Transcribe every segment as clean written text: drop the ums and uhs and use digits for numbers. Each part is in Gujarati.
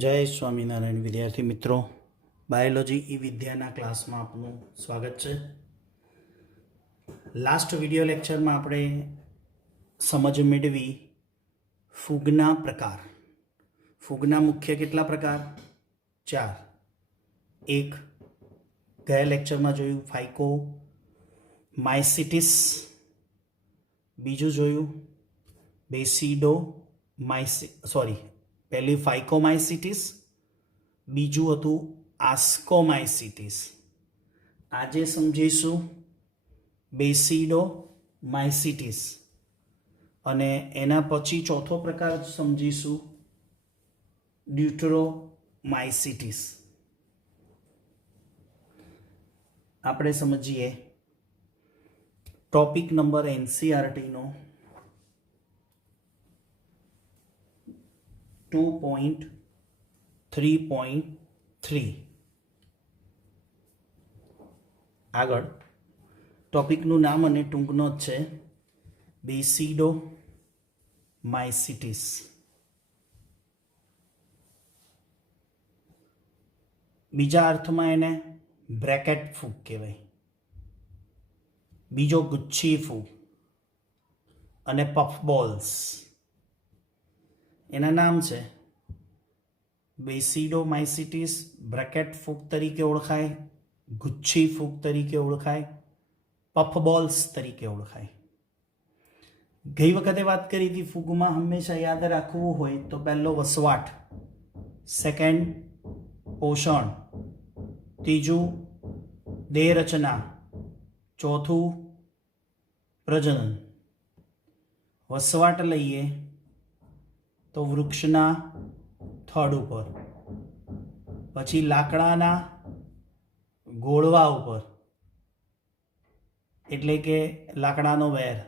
जय स्वामीनारायण विद्यार्थी मित्रों, बायोलॉजी ई विद्याना क्लास में आपનું स्वागत है। लास्ट विडियो लेक्चर में આપણે समझ મેળવી ફૂગના પ્રકાર। ફૂગના મુખ્ય કેટલા પ્રકાર? 4। એક ગયા લેક્ચરમાં જોયું ફાઇકો માઇસિટિસ, બીજું જોયું બેસિડો પહેલી ફાઇકોમાઇસિટિસ, બીજું હતું આસ્કોમાઇસિટિસ। આજે સમજીશું બેસિડોમાઇસિટિસ અને એના પછી ચોથો પ્રકાર સમજીશું ડ્યુટરોમાઇસિટિસ। આપણે સમજીએ ટોપિક નંબર એનસીઆરટીનો 2.3.3। આગળ ટોપિકનું નામ અને ટૂંકનો જ છે બેસિડોમાઇસિટિસ। બીજા અર્થમાં એને બ્રેકેટ ફૂગ કહેવાય, બીજો ગુચ્છી ફૂગ અને પફબોલ્સ। એના નામ છે બેસિડોમાઇસિટિસ, બ્રેકેટ ફૂગ તરીકે ઓળખાય, ગુચ્છી ફૂગ તરીકે ઓળખાય, પફબોલ્સ તરીકે ઓળખાય। ગઈ વખતે વાત કરી હતી ફૂગમાં હંમેશા યાદ રાખવું હોય તો પહેલો વસવાટ, સેકન્ડ પોષણ, ત્રીજું દેહ રચના, ચોથું પ્રજનન। વસવાટ લઈએ તો વૃક્ષના થડ ઉપર, પછી લાકડાના ગોળવા ઉપર એટલે કે લાકડાનો વેર,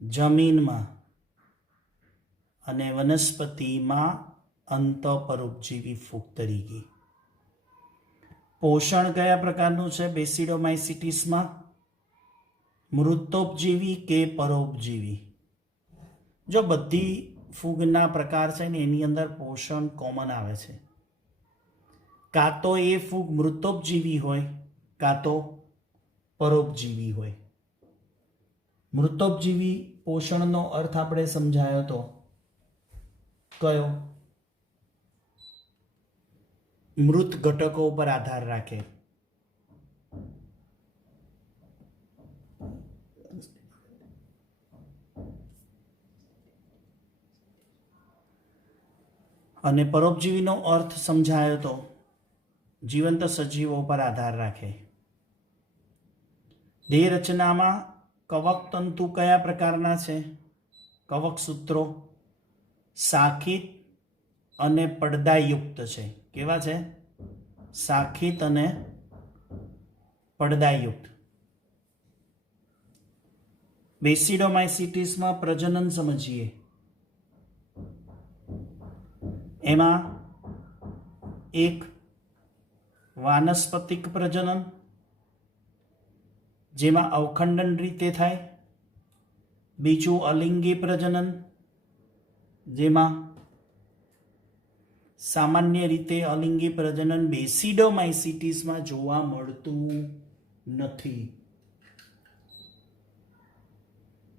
જમીનમાં અને વનસ્પતિમાં અંતઃપરોપજીવી ફૂગ તરીકે। પોષણ કયા પ્રકારનું છે બેસિડોમાઇસિટિસમાં? મૃતોપજીવી કે પરોપજીવી? જો બધી ફૂગના પ્રકાર છે ને એની અંદર પોષણ કોમન આવે છે। કાં તો એ ફૂગ મૃતોપજીવી હોય કાં તો પરોપજીવી હોય। મૃતોપજીવી પોષણનો અર્થ આપણે સમજાયો તો કયો? મૃત ઘટકો ઉપર આધાર રાખે, અને પરોપજીવીનો અર્થ સમજાયો તો જીવંત સજીવો પર આધાર રાખે। દેહ રચનામાં કવક તંતુ કયા પ્રકારના છે? કવક સૂત્રો શાખિત અને પડદાયુક્ત છે। કેવા છે? શાખિત અને પડદાયુક્ત। બેસિડોમાઇસિટિસમાં પ્રજનન સમજીએ। એમાં એક વાનસ્પતિક પ્રજનન જેમાં અવખંડન રીતે થાય, બીજું અલિંગી પ્રજનન જેમાં સામાન્ય રીતે અલિંગી પ્રજનન બેસિડોમાઇસિટિસમાં જોવા મળતું નથી।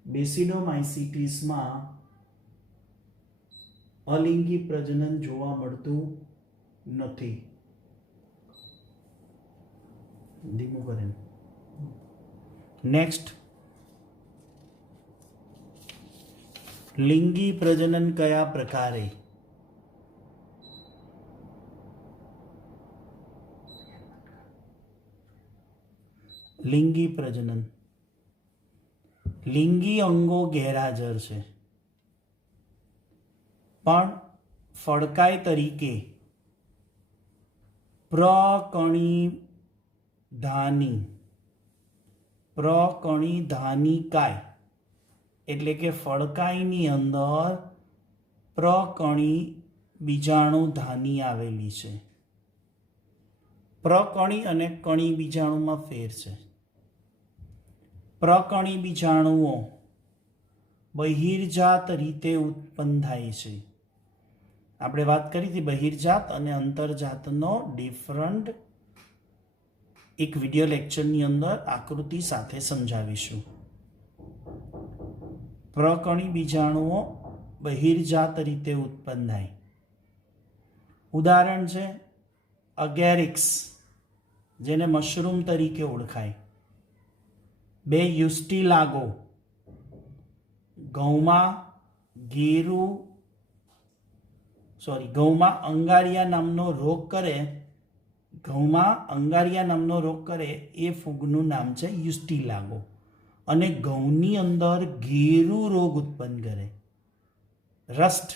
બેસિડોમાઇસિટિસમાં અલિંગી પ્રજનન જોવા મળતું નથી। ધીમું કરે। નેક્સ્ટ, લિંગી પ્રજનન કયા પ્રકારે? લિંગી પ્રજનન, લિંગી અંગો ગેરહાજર છે પણ ફડકાઈ તરીકે પ્રકણિધાનિકાય એટલે કે ફડકાઈની અંદર પ્રકણી બીજાણુધાની આવેલી છે। પ્રકણી અને કણી બીજાણુમાં ફેર છે। પ્રકણી બીજાણુઓ બહિર્જાત રીતે ઉત્પન્ન થાય છે આપણે વાત કરી હતી બહિર્જાત અને અંતર્જાતનો ડિફરન્ટ એક વિડિયો લેક્ચરની અંદર આકૃતિ સાથે સમજાવીશું. પ્રકણી બીજાણુઓ બહિર્જાત રીતે ઉત્પન્ન થાય. ઉદાહરણ છે અગેરિક્સ, જેને મશરૂમ તરીકે ઓળખાય. 2 યુસ્ટિલાગો, ઘઉંમાં અંગારિયા નામનો રોગ કરે એ ફૂગનું નામ છે યુસ્ટિલાગો, અને ઘઉંની અંદર ઘેરું રોગ ઉત્પન્ન કરે રસ્ટ,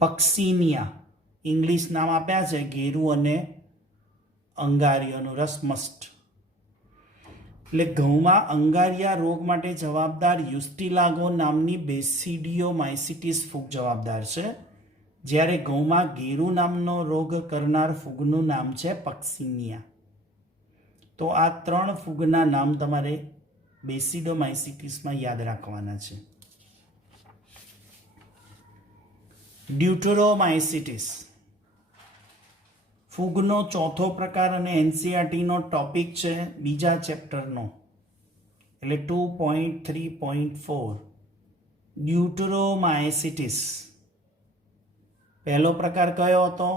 પક્સિનિયા ઇંગ્લિશ નામ આપ્યા છે ઘેરું અને અંગારિયાનું, રસમસ્ટ. એટલે ઘઉંમાં અંગારિયા રોગ માટે જવાબદાર યુસ્ટિલાગો નામની બેસિડિયોમાઇસિટીસ ફૂગ જવાબદાર છે, જ્યારે ઘઉંમાં ઘેરું નામનો રોગ કરનાર ફૂગનું નામ છે પક્સિનિયા. તો આ 3 ફૂગના નામ તમારે બેસિડિયોમાઇસિટીસમાં યાદ રાખવાના છે. ડ્યુટરોમાઇસિટીસ ફૂગનો ચોથો પ્રકાર અને એનસીઆરટીનો ટોપિક છે બીજા ચેપ્ટરનો, એટલે 2.3.4. ડ્યુટરોમાઇસિટીસ પહેલો પ્રકાર કયો હતો?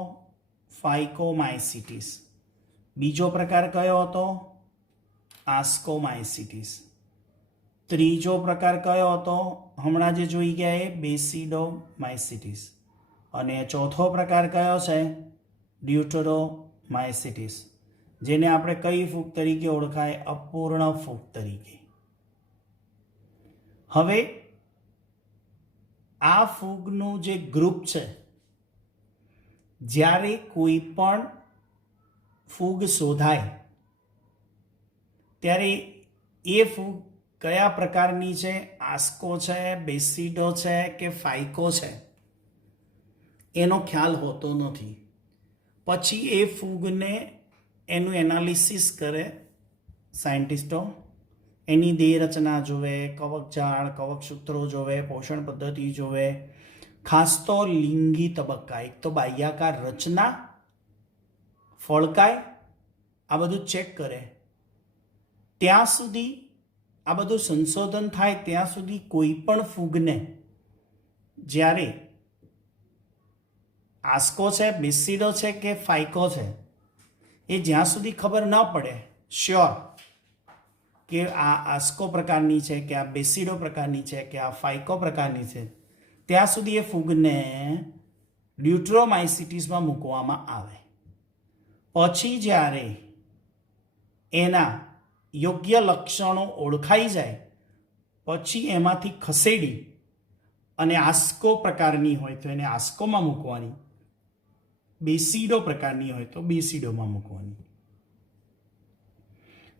ફાઇકોમાઇસિટીસ. બીજો પ્રકાર કયો હતો? આસ્કોમાઇસિટીસ. ત્રીજો પ્રકાર કયો હતો? હમણાં જે જોઈ ગયા એ બેસિડોમાઇસિટીસ. અને ચોથો પ્રકાર કયો છે? ડ્યુટરોમાઇસિટીસ, જેને આપણે કઈ ફૂગ તરીકે ઓળખાય? અપૂર્ણ ફૂગ તરીકે. હવે આ ફૂગનું જે ગ્રુપ છે, જ્યારે કોઈ પણ ફૂગ શોધાય ત્યારે એ ફૂગ કયા પ્રકારની છે? આસ્કો છે, બેસિડો છે કે ફાઇકો છે, એનો ખ્યાલ હોતો નથી. પછી એ ફૂગને એનું એનાલિસિસ કરે સાયન્ટિસ્ટો, એની દેહ રચના જોવે, કવકજાળ, કવકસૂત્રો જોવે, પોષણ પદ્ધતિ જોવે, ખાસ તો લિંગી તબક્કા, એક તો બાહ્યાકાર રચના, ફળકાય, આ બધું ચેક કરે. ત્યાં સુધી આ બધું સંશોધન થાય ત્યાં સુધી કોઈ પણ ફૂગને જ્યારે આસ્કો છે, બેસિડો છે કે ફાઇકો છે, એ જ્યાં સુધી ખબર ન પડે શ્યોર કે આ આસ્કો પ્રકારની છે કે આ બેસિડો પ્રકારની છે કે આ ફાઇકો પ્રકારની છે, ત્યાં સુધી એ ફૂગને ડ્યુટરોમાઇસિટીસમાં મૂકવામાં આવે. પછી જ્યારે એના યોગ્ય લક્ષણો ઓળખાઈ જાય પછી એમાંથી ખસેડી અને આસ્કો પ્રકારની હોય તો એને આસ્કોમાં મૂકવાની, બેસિડો પ્રકારની હોય તો બેસિડોમાં મૂકવાની.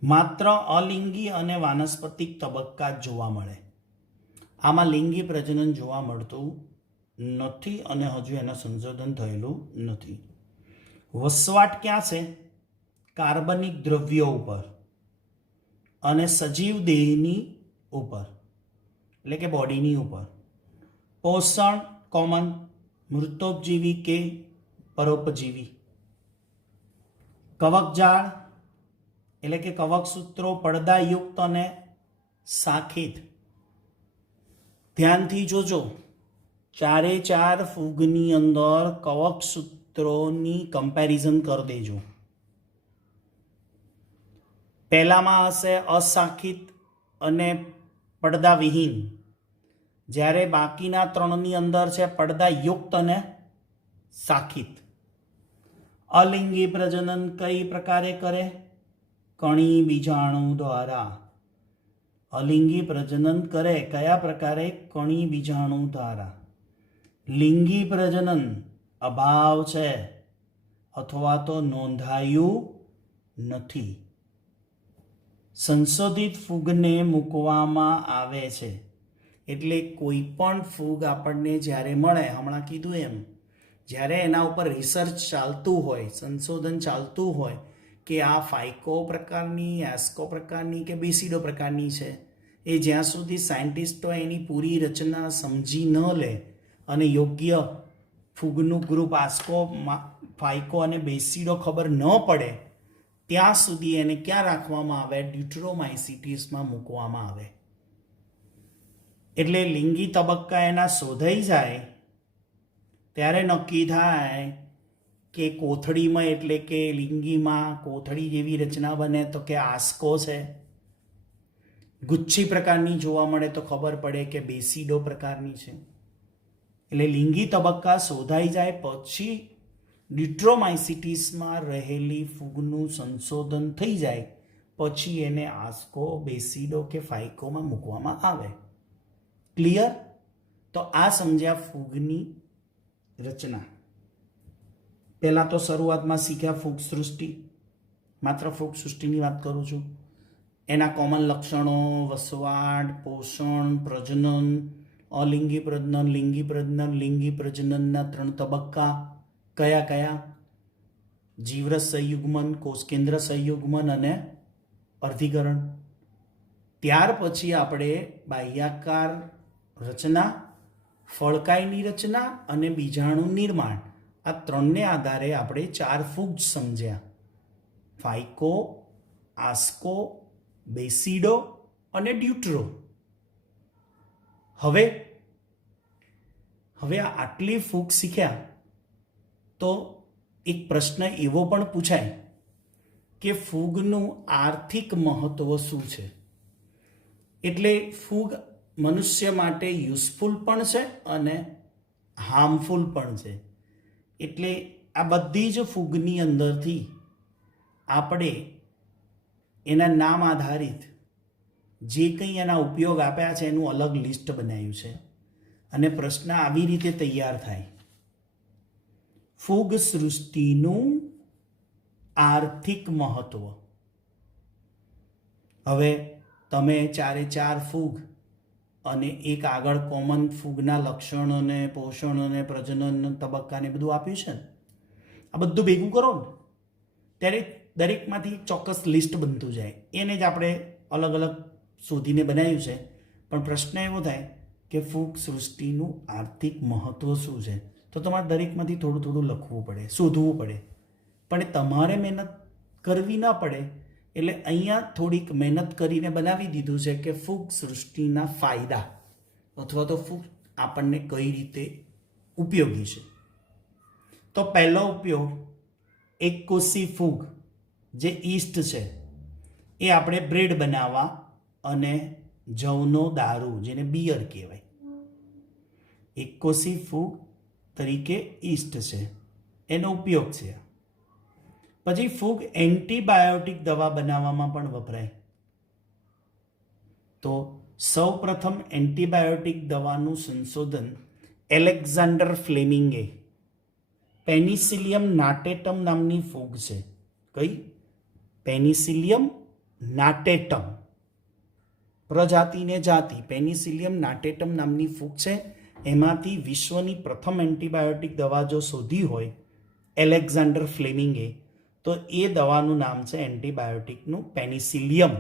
માત્ર અલિંગી અને વાનસ્પતિક તબક્કા જોવા મળે. આમાં લિંગી પ્રજનન જોવા મળતું નથી અને હજુ એનું સંશોધન થયેલું નથી. વસવાટ ક્યાં છે? કાર્બનિક દ્રવ્યો ઉપર અને સજીવ દેહની ઉપર, એટલે કે બોડીની ઉપર. પોષણ કોમન, મૃતોપજીવી કે પરોપજીવી. કવકજાળ એટલે કે કવકસૂત્રો પડદાયુક્ત અને શાખિત. ધ્યાનથી જોજો, 4 ફૂગની અંદર કવકસૂત્રોની કમ્પેરિઝન કરી દેજો. પહેલામાં હશે અશાખિત અને પડદાવિહીન, જ્યારે બાકીના 3ની અંદર છે પડદાયુક્ત અને શાખિત. અલિંગી પ્રજનન કઈ પ્રકારે કરે? કણી બીજાણુ દ્વારા. અલિંગી પ્રજનન કરે કયા પ્રકારે? કણી બીજાણુ દ્વારા. લિંગી પ્રજનન અભાવ છે અથવા તો નોંધાયું નથી. સંશોધિત ફૂગને મૂકવામાં આવે છે. એટલે કોઈ પણ ફૂગ આપણને જ્યારે મળે, હમણાં કીધું એમ, જ્યારે એના ઉપર રિસર્ચ ચાલતું હોય, સંશોધન ચાલતું હોય કે આ ફાઇકો પ્રકારની, એસ્કો પ્રકારની કે બેસિડો પ્રકારની છે, એ જ્યાં સુધી સાયન્ટિસ્ટો એની પૂરી રચના સમજી ન લે અને યોગ્ય ફૂગનું ગ્રુપ આસ્કો, ફાઇકો અને બેસિડો ખબર ન પડે ત્યાં સુધી એને ક્યાં રાખવામાં આવે? ડ્યુટ્રોમાઇસિટીસમાં મૂકવામાં આવે. એટલે લિંગી તબક્કા એના શોધાઈ જાય ત્યારે નક્કી થાય કે કોથળીમાં એટલે કે લિંગીમાં કોથળી જેવી રચના બને તો કે આસ્કો છે, ગુચ્છી પ્રકારની જોવા મળે તો ખબર પડે કે બેસિડો પ્રકારની છે. એટલે લિંગી તબક્કા શોધાઈ જાય પછી ડ્યુટ્રોમાઇસિટીસમાં રહેલી ફૂગનું સંશોધન થઈ જાય પછી એને આસ્કો, બેસિડો કે ફાઇકોમાં મૂકવામાં આવે. ક્લિયર? તો આ સમજ્યા ફૂગની રચના. પહેલાં તો શરૂઆતમાં શીખ્યા ફૂગ સૃષ્ટિ, માત્ર ફૂગ સૃષ્ટિની વાત કરું છું. એના કોમન લક્ષણો વસવાટ, પોષણ, પ્રજનન, અલિંગી પ્રજનન, લિંગી પ્રજનન, લિંગી પ્રજનનના 3 તબક્કા કયા કયા? જીવરસ સંયુગ્મન, કોષકેન્દ્ર સંયુગ્મન અને અર્ધીકરણ. ત્યાર પછી આપણે બાહ્યાકાર રચના, ફળકાયની રચના અને બીજાણુ નિર્માણ, આ 3ને આધારે આપણે 4 ફૂગ સમજ્યા: ફાઇકો, આસ્કો, બેસિડો અને ડ્યુટ્રો. હવે આટલી ફૂગ શીખ્યા તો એક પ્રશ્ન એવો પણ પૂછાય કે ફૂગનું આર્થિક મહત્વ શું છે? એટલે ફૂગ મનુષ્ય માટે યુઝફુલ પણ છે અને હાર્મફુલ પણ છે. એટલે આ બધી જ ફૂગની અંદરથી આપણે એના નામ આધારિત જે કંઈ એના ઉપયોગ આપ્યા છે એનું અલગ લિસ્ટ બનાવ્યું છે અને પ્રશ્ન આવી રીતે તૈયાર થાય: ફૂગ સૃષ્ટિનું આર્થિક મહત્વ. હવે તમે 4 ફૂગ અને એક આગળ કોમન ફૂગના લક્ષણોને, પોષણોને, પ્રજનન તબક્કાને બધું આપ્યું છે ને, આ બધું ભેગું કરો ને ત્યારે દરેકમાંથી ચોક્કસ લિસ્ટ બનતું જાય. એને જ આપણે અલગ અલગ શોધીને બનાવ્યું છે. પણ પ્રશ્ન એવો થાય કે ફૂગ સૃષ્ટિનું આર્થિક મહત્વ શું છે? તો તમારે દરેકમાંથી થોડું થોડું લખવું પડે, શોધવું પડે. પણ તમારે મહેનત કરવી ના પડે એટલે અહીંયા થોડીક મહેનત કરીને બનાવી દીધું છે કે ફૂગ સૃષ્ટિના ફાયદા અથવા તો ફૂગ આપણને કઈ રીતે ઉપયોગી છે. તો પહેલો ઉપયોગ, એકકોષી ફૂગ જે ઈસ્ટ છે એ આપણે બ્રેડ બનાવવા અને જવનો દારૂ જેને બિયર કહેવાય, એકકોષી ફૂગ તરીકે ઈસ્ટ છે, એનો ઉપયોગ છે. પછી ફૂગ એન્ટીબાયોટિક દવા બનાવવામાં પણ વપરાય. તો સૌ પ્રથમ એન્ટીબાયોટિક દવાનું સંશોધન એલેક્ઝાન્ડર ફ્લેમિંગે પેનિસિલિયમ નાટેટમ નામની ફૂગ છે. કઈ? પેનિસિલિયમ નાટેટમ, પ્રજાતિને જાતિ પેનિસિલિયમ નાટેટમ નામની ફૂગ છે. એમાંથી વિશ્વની પ્રથમ એન્ટીબાયોટિક દવા જો શોધી હોય એલેક્ઝાન્ડર ફ્લેમિંગે તો એ દવાનું નામ છે એન્ટીબાયોટિકનું પેનિસિલિયમ.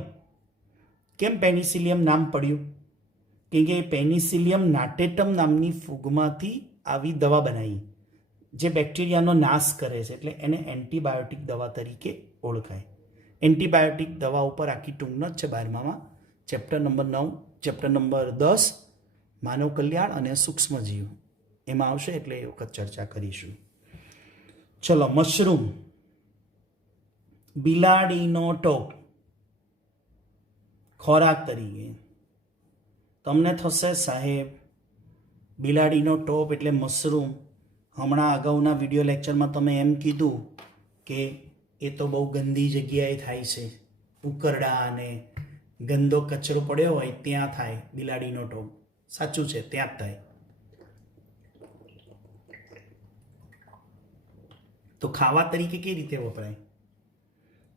કેમ પેનિસિલિયમ નામ પડ્યું? કેમ કે પેનિસિલિયમ નાટેટમ નામની ફૂગમાંથી આવી દવા બનાવી જે બેક્ટેરિયાનો નાશ કરે છે, એટલે એને એન્ટીબાયોટિક દવા તરીકે ઓળખાય. એન્ટીબાયોટિક દવા ઉપર આખી ટૂંકનો જ છે 12મામાં, ચેપ્ટર નંબર 9, ચેપ્ટર નંબર 10 માનવ કલ્યાણ અને સૂક્ષ્મજીવ એમાં આવશે, એટલે એ વખત ચર્ચા કરીશું. ચલો, મશરૂમ, બિલાડીનો ટોપ ખોરાક તરીકે. તમને થશે સાહેબ બિલાડીનો ટોપ એટલે મશરૂમ, હમણાં અગાઉના વિડીયો લેક્ચરમાં તમે એમ કીધું કે એ તો બહુ ગંદી જગ્યાએ થાય છે, ઉકરડા અને ગંદો કચરો પડ્યો હોય ત્યાં થાય બિલાડીનો ટોપ. સાચું છે, ત્યાં જ થાય. તો ખાવા તરીકે કેવી રીતે વપરાય?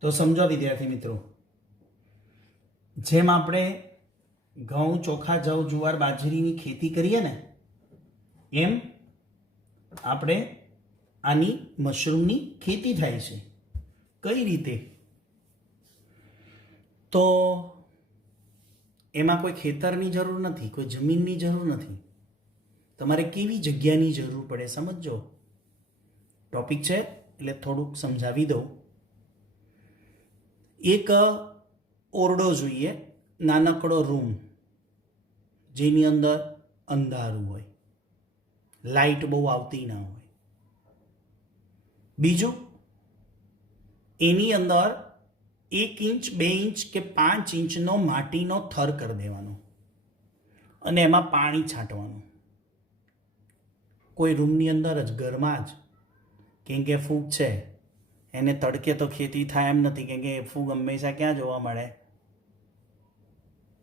તો સમજો વિદ્યાર્થી મિત્રો, જેમ આપણે ઘઉં, ચોખા, જવ, જુવાર, બાજરીની ખેતી કરીએ ને એમ આપણે આની મશરૂમની ખેતી થાય છે. કઈ રીતે? તો એમાં કોઈ ખેતરની જરૂર નથી, કોઈ જમીનની જરૂર નથી. તમારે કેવી જગ્યાની જરૂર પડે સમજો. ટોપિક છે એટલે થોડુંક સમજાવી દઉં. એક ઓરડો જોઈએ, નાનકડો રૂમ જેની અંદર અંધારું હોય, લાઇટ બહુ આવતી ના હોય. બીજું, એની અંદર 1 ઇંચ 2 ઇંચ કે 5 ઇંચનો માટીનો થર કરી દેવાનો અને એમાં પાણી છાંટવાનું. કોઈ રૂમની અંદર જ, ઘરમાં જ. કેમ કે ફૂગ છે એને તડકે તો ખેતી થાય એમ નથી, કેમ કે ફૂગ હંમેશા ક્યાં જોવા મળે?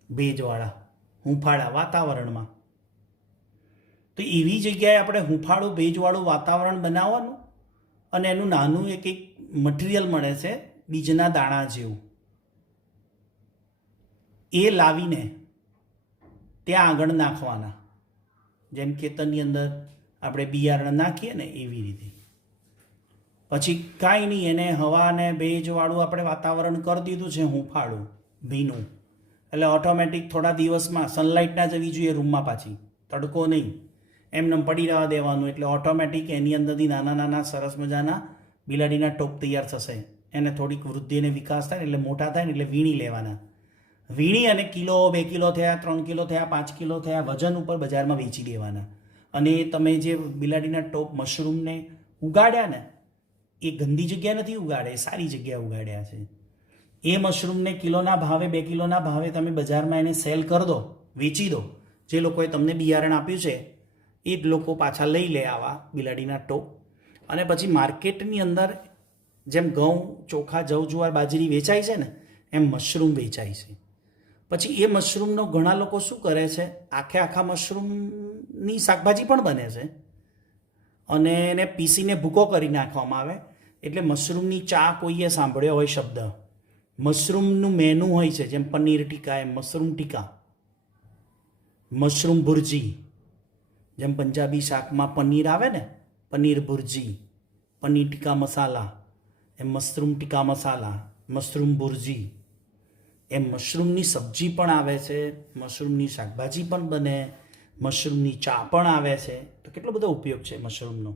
ભેજવાળા હૂંફાળા વાતાવરણમાં. તો એવી જગ્યાએ આપણે હૂંફાળું ભેજવાળું વાતાવરણ બનાવવાનું અને એનું નાનું એક મટીરિયલ મળે છે બીજના દાણા જેવું, એ લાવીને ત્યાં આગળ નાખવાના. જેમ ખેતરની અંદર આપણે બિયારણ નાખીએ ને એવી રીતે. પછી કાંઈ નહીં, એને હવા ને ભેજવાળું આપણે વાતાવરણ કરી દીધું છે, હૂંફાળું ભીનું, એટલે ઓટોમેટિક થોડા દિવસમાં સનલાઇટ ના જવી જોઈએ રૂમમાં, પાછી તડકો નહીં, એમને પડી રહેવા દેવાનું. એટલે ઓટોમેટિક એની અંદરથી નાના નાના સરસ મજાના બિલાડીના ટોપ તૈયાર થશે. એને થોડીક વૃદ્ધિ અને વિકાસ થાય ને એટલે મોટા થાય ને એટલે વીણી લેવાના. વીણી અને કિલો 2 કિલો થયા, 3 કિલો થયા, 5 કિલો થયા, વજન ઉપર બજારમાં વેચી દેવાના. અને તમે જે બિલાડીના ટોપ મશરૂમને ઉગાડ્યા ને, એ ગંદી જગ્યા નથી ઉગાડ્યા, એ સારી જગ્યાએ ઉગાડ્યા છે. એ મશરૂમને કિલોના ભાવે 2 કિલોના ભાવે તમે બજારમાં એને સેલ કરી દો, વેચી દો. જે લોકોએ તમને બિયારણ આપ્યું છે એ જ લોકો પાછા લઈ લે આવા બિલાડીના ટોપ. અને પછી માર્કેટની અંદર જેમ ઘઉં, ચોખા, જવ, જુવાર, બાજરી વેચાય છે ને, એમ મશરૂમ વેચાય છે. પછી એ મશરૂમનો ઘણા લોકો શું કરે છે, આખા મશરૂમની શાકભાજી પણ બને છે અને એને પીસીને ભૂકો કરી નાખવામાં આવે. એટલે મશરૂમની ચા કોઈએ સાંભળ્યો હોય શબ્દ, મશરૂમનું મેનુ હોય છે, જેમ પનીર ટીકા એમ મશરૂમ ટીકા, મશરૂમ ભુરજી, જેમ પંજાબી શાકમાં પનીર આવે ને, પનીર ભુરજી, પનીર ટીકા મસાલા, એમ મશરૂમ ટીકા મસાલા, મશરૂમ ભુરજી. એમ મશરૂમની સબ્જી પણ આવે છે, મશરૂમની શાકભાજી પણ બને, મશરૂમની ચા પણ આવે છે. તો કેટલો બધો ઉપયોગ છે મશરૂમનો.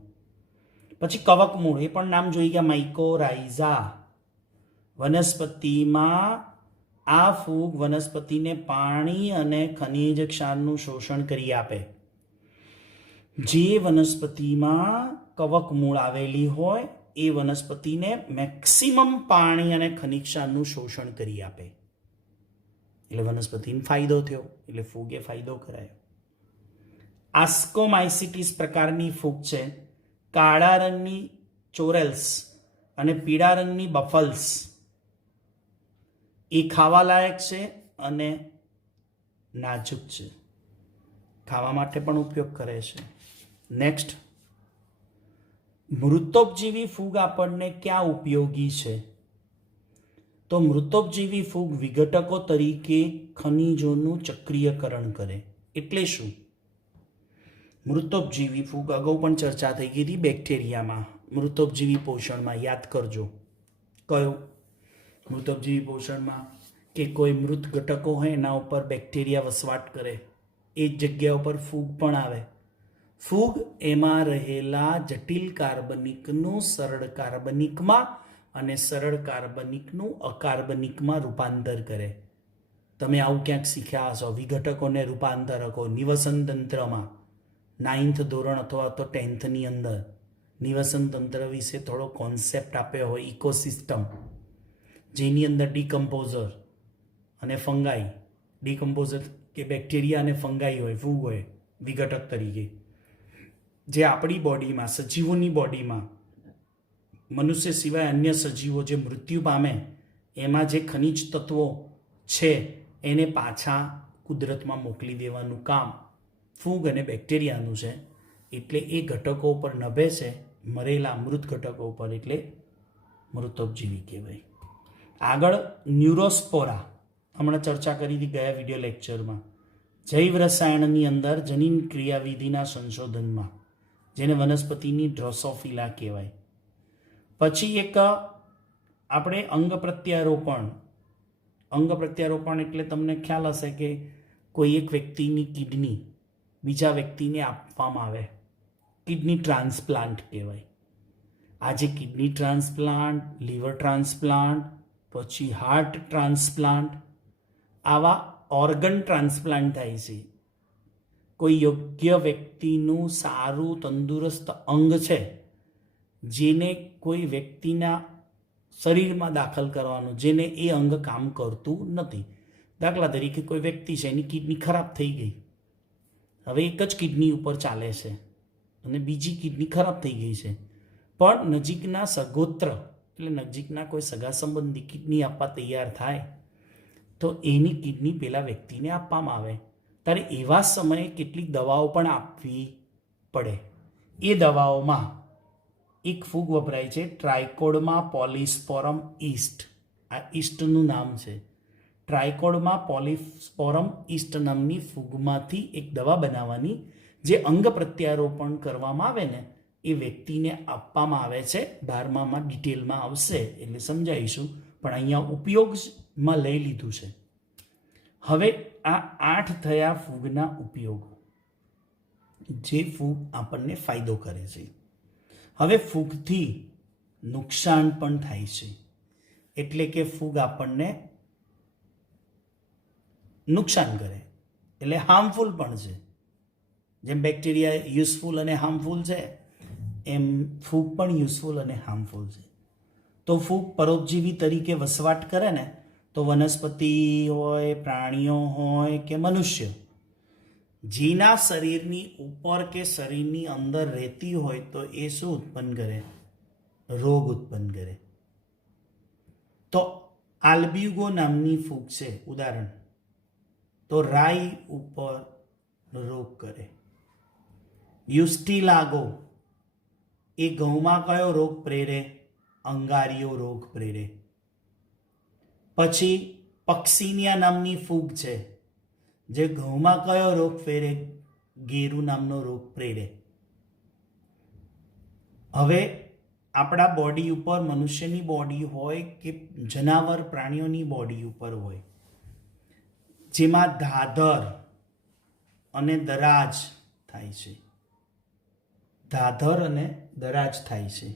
પછી કવકમૂળ, એ પણ નામ જોઈ ગયા, માઇકોરાઇઝા. વનસ્પતિમાં આ ફૂગ વનસ્પતિને પાણી અને ખનિજ ક્ષારનું શોષણ કરી આપે. જે વનસ્પતિમાં કવકમૂળ આવેલી હોય એ વનસ્પતિને મેક્સિમમ પાણી અને ખનિજ ક્ષારનું શોષણ કરી આપે. એટલે વનસ્પતિને ફાયદો થયો, એટલે ફૂગે ફાયદો કરાયો. આસ્કોમાઇસિટીસ પ્રકારની ફૂગ છે. કાળા રંગની ચોરેલ્સ અને પીળા રંગની બફલ્સ, એ ખાવાલાયક છે અને નાજુક છે, ખાવા માટે પણ ઉપયોગ કરે છે. નેક્સ્ટ, મૃતોપજીવી ફૂગ આપણને ક્યાં ઉપયોગી છે? તો મૃતોપજીવી ફૂગ વિઘટકો તરીકે ખનિજોનું ચક્રીયકરણ કરે. એટલે શું? મૃતોપજીવી ફૂગ અગાઉ પણ ચર્ચા થઈ ગઈ હતી બેક્ટેરિયામાં, મૃતોપજીવી પોષણમાં. યાદ કરજો કયો? મૃતોપજીવી પોષણમાં કે કોઈ મૃત ઘટકો હોય એના ઉપર બેક્ટેરિયા વસવાટ કરે, એ જ જગ્યા ઉપર ફૂગ પણ આવે. ફૂગ એમાં રહેલા જટિલ કાર્બનિકનું સરળ કાર્બનિકમાં અને સરળ કાર્બનિકનું અકાર્બનિકમાં રૂપાંતર કરે. તમે આવું ક્યાંક શીખ્યા હશો, વિઘટકોને રૂપાંતરકો નિવસન તંત્રમાં. 9th ધોરણ અથવા તો 10thની અંદર નિવસન તંત્ર વિશે થોડો કોન્સેપ્ટ આપ્યો હોય, ઇકોસિસ્ટમ, જેની અંદર ડીકમ્પોઝર અને ફંગાઈ, ડીકમ્પોઝર કે બેક્ટેરિયા અને ફંગાઈ હોય, ફૂગ હોય વિઘટક તરીકે, જે આપણી બોડીમાં, સજીવોની બોડીમાં, મનુષ્ય સિવાય અન્ય સજીવો જે મૃત્યુ પામે એમાં જે ખનિજ તત્વો છે એને પાછા કુદરતમાં મોકલી દેવાનું કામ ફૂગ અને બેક્ટેરિયાનું છે. એટલે એ ઘટકો ઉપર નભે છે, મરેલા મૃત ઘટકો ઉપર, એટલે મૃતોપજીવી કહેવાય. આગળ ન્યુરોસ્પોરા, હમણાં ચર્ચા કરી હતી ગયા વિડીયો લેક્ચરમાં. જૈવ રસાયણની અંદર જનીન ક્રિયાવિધિના સંશોધનમાં, જેને વનસ્પતિની ડ્રોસોફિલા કહેવાય. પછી એક આપણે અંગ પ્રત્યારોપણ એટલે તમને ખ્યાલ હશે કે કોઈ એક વ્યક્તિની કિડની બીજા વ્યક્તિને આપવામાં આવે, કિડની ટ્રાન્સપ્લાન્ટ કહેવાય. આજે કિડની ટ્રાન્સપ્લાન્ટ, લીવર ટ્રાન્સપ્લાન્ટ, પછી હાર્ટ ટ્રાન્સપ્લાન્ટ, આવા ઓર્ગન ટ્રાન્સપ્લાન્ટ થાય છે. કોઈ યોગ્ય વ્યક્તિનું સારું તંદુરસ્ત અંગ છે જેને કોઈ વ્યક્તિના શરીરમાં દાખલ કરવાનું, જેને એ અંગ કામ કરતું નથી. દાખલા તરીકે કોઈ વ્યક્તિ છે, એની કિડની ખરાબ થઈ ગઈ, હવે એક જ કિડની ઉપર ચાલે છે અને બીજી કિડની ખરાબ થઈ ગઈ છે, પણ નજીકના સગોત્ર એટલે નજીકના કોઈ સગા સંબંધી કિડની આપવા તૈયાર થાય તો એની કિડની પેલા વ્યક્તિને આપવામાં આવે. ત્યારે એવા સમયે કેટલીક દવાઓ પણ આપવી પડે. એ દવાઓમાં એક ફૂગ વપરાય છે, ટ્રાયકોડર્મા પોલિસ્પોરમ ઈસ્ટ. આ ઈસ્ટનું નામ છે. ટ્રાયકોડર્મા પોલિસ્પોરમ ઈસ્ટ નામની ફૂગમાંથી એક દવા બનાવવાની, જે અંગ પ્રત્યારોપણ કરવામાં આવે ને એ વ્યક્તિને આપવામાં આવે છે. 12માં ડિટેલમાં આવશે એટલે સમજાવીશું, પણ અહીંયા ઉપયોગમાં લઈ લીધું છે. હવે આ 8 થયા ફૂગના ઉપયોગો, જે ફૂગ આપણને ફાયદો કરે છે. હવે ફૂગથી નુકસાન પણ થાય છે, એટલે કે ફૂગ આપણને નુકસાન કરે એટલે હાર્મફુલ પણ છે. જેમ બેક્ટેરિયા યુઝફુલ અને હાર્મફુલ છે, એમ ફૂગ પણ યુઝફુલ અને હાર્મફુલ છે. તો ફૂગ પરોપજીવી તરીકે વસવાટ કરે ને, તો વનસ્પતિ હોય, પ્રાણીઓ હોય કે મનુષ્ય, જેના શરીરની ઉપર કે શરીરની અંદર રહેતી હોય તો એ શું ઉત્પન્ન કરે? રોગ ઉત્પન્ન કરે. તો આલ્બ્યુગો નામની ફૂગ છે ઉદાહરણ, તો રાઈ ઉપર રોગ કરે. યુસ્ટિલાગો એ ઘઉંમાં કયો રોગ પ્રેરે? અંગારિયો રોગ પ્રેરે. પછી પક્સિનિયા નામની ફૂગ છે, જે ઘઉંમાં કયો રોગ પ્રેરે? ગેરુ નામનો રોગ પ્રેરે. હવે આપણા બોડી ઉપર, મનુષ્યની બોડી હોય કે જનાવર પ્રાણીઓની બોડી ઉપર હોય, જેમાં ધાધર અને દરાજ થાય છે. ધાધર અને દરાજ થાય છે.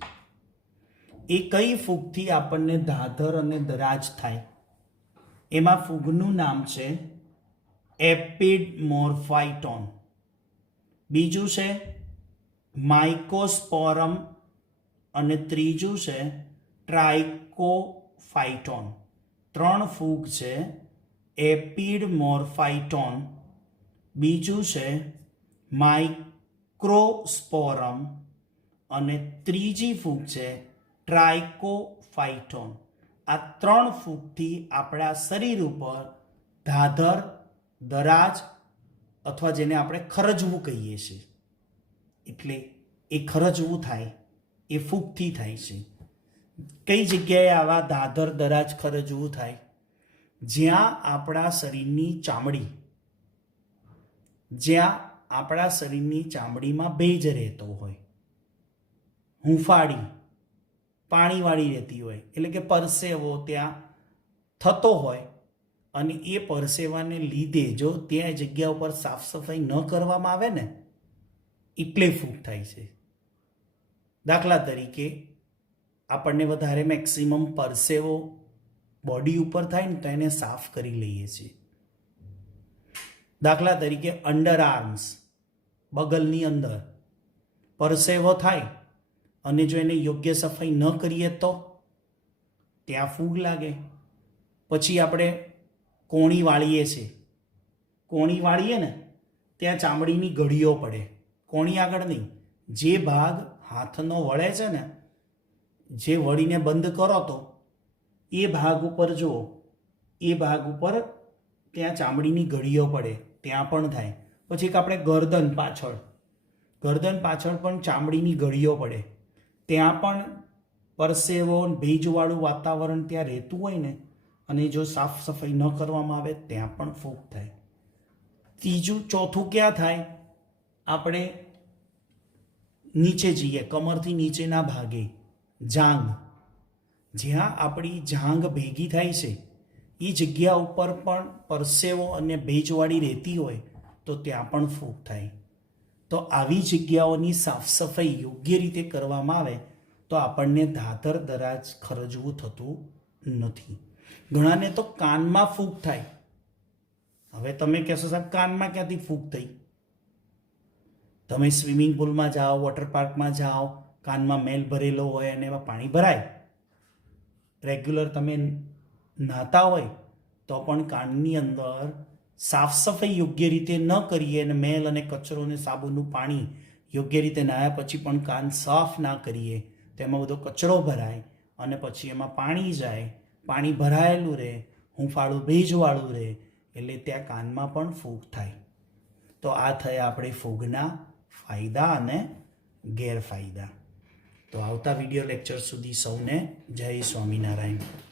એ કઈ ફૂગથી આપણને ધાધર અને દરાજ થાય? એમાં ફૂગનું નામ છે એપિડમોર્ફાઇટોન. બીજું છે માઇકોસ્પોરમ અને ત્રીજું છે ટ્રાઇકોફાઇટોન. 3 ફૂગ છે, એપિડમોર્ફાઇટોન, બીજું છે માઇક્રોસ્પોરમ અને ત્રીજી ફૂગ છે ટ્રાઇકોફાઇટોન. આ 3 ફૂગથી આપણા શરીર ઉપર ધાધર, દરાજ અથવા જેને આપણે ખરજવું કહીએ છીએ, એટલે એ ખરજવું થાય એ ફૂગથી થાય છે. કઈ જગ્યાએ આવા ધાધર, દરાજ, ખરજવું થાય? જ્યાં આપણા શરીરની ચામડી, જ્યાં આપણા શરીરની ચામડીમાં ભેજ રહેતો હોય, હૂંફાળી, પાણીવાળી રહેતી હોય, એટલે કે પરસેવો ત્યાં થતો હોય, અને એ પરસેવાને લીધે જો ત્યાં જગ્યા ઉપર સાફ સફાઈ ન કરવામાં આવે ને, એટલે ફૂગ થાય છે. દાખલા તરીકે આપણને વધારે મેક્સિમમ પરસેવો બોડી ઉપર થાય ને તો એને સાફ કરી લઈએ છીએ. દાખલા તરીકે અંડર આર્મ્સ, બગલની અંદર પરસેવો થાય અને જો એને યોગ્ય સફાઈ ન કરીએ તો ત્યાં ફૂગ લાગે. પછી આપણે કોણી વાળીએ છીએ, કોણી વાળીએ ને ત્યાં ચામડીની ગળીઓ પડે. કોણી આગળ નહીં, જે ભાગ હાથનો વળે છે ને, જે વળીને બંધ કરો તો એ ભાગ ઉપર જુઓ, એ ભાગ ઉપર ત્યાં ચામડીની ગળીઓ પડે, ત્યાં પણ થાય. પછી એક આપણે ગરદન પાછળ પણ ચામડીની ગળીઓ પડે, ત્યાં પણ પરસેવો, ભેજવાળું વાતાવરણ ત્યાં રહેતું હોય ને, અને જો સાફ સફાઈ ન કરવામાં આવે ત્યાં પણ ફૂગ થાય. ચોથું ક્યાં થાય? આપણે નીચે જઈએ, કમરથી નીચેના ભાગે, જાંઘ, જ્યાં આપણી જાંઘ ભેગી થાય છે એ જગ્યા ઉપર પણ પરસેવો અને ભેજવાળી રહેતી હોય તો ત્યાં પણ ફૂગ થાય. તો આવી જગ્યાઓની સાફ સફાઈ યોગ્ય રીતે કરવામાં આવે તો આપણને ધાધર દરાજ ખરજવું થતું નથી. ઘણાને તો કાનમાં ફૂગ થાય. હવે તમે કહેશો સાહેબ કાનમાં ક્યાંથી ફૂગ થઈ? તમે સ્વિમિંગ પુલમાં જાઓ, વોટર પાર્કમાં જાઓ, કાનમાં મેલ ભરેલો હોય અને એમાં પાણી ભરાય, રેગ્યુલર તમે નહાતા હોય તો પણ કાનની અંદર સાફ સફાઈ યોગ્ય રીતે ન કરીએ અને મેલ અને કચરો અને સાબુનું પાણી યોગ્ય રીતે નાહ્યા પછી પણ કાન સાફ ના કરીએ તો એમાં બધો કચરો ભરાય અને પછી એમાં પાણી જાય, પાણી ભરાયેલું રહે, હૂંફાળું ભેજવાળું રહે, એટલે ત્યાં કાનમાં પણ ફૂગ થાય. તો આ થયા આપણે ફૂગના ફાયદા અને ગેરફાયદા. તો આવતા વિડીયો લેક્ચર સુધી સૌને જય સ્વામિનારાયણ.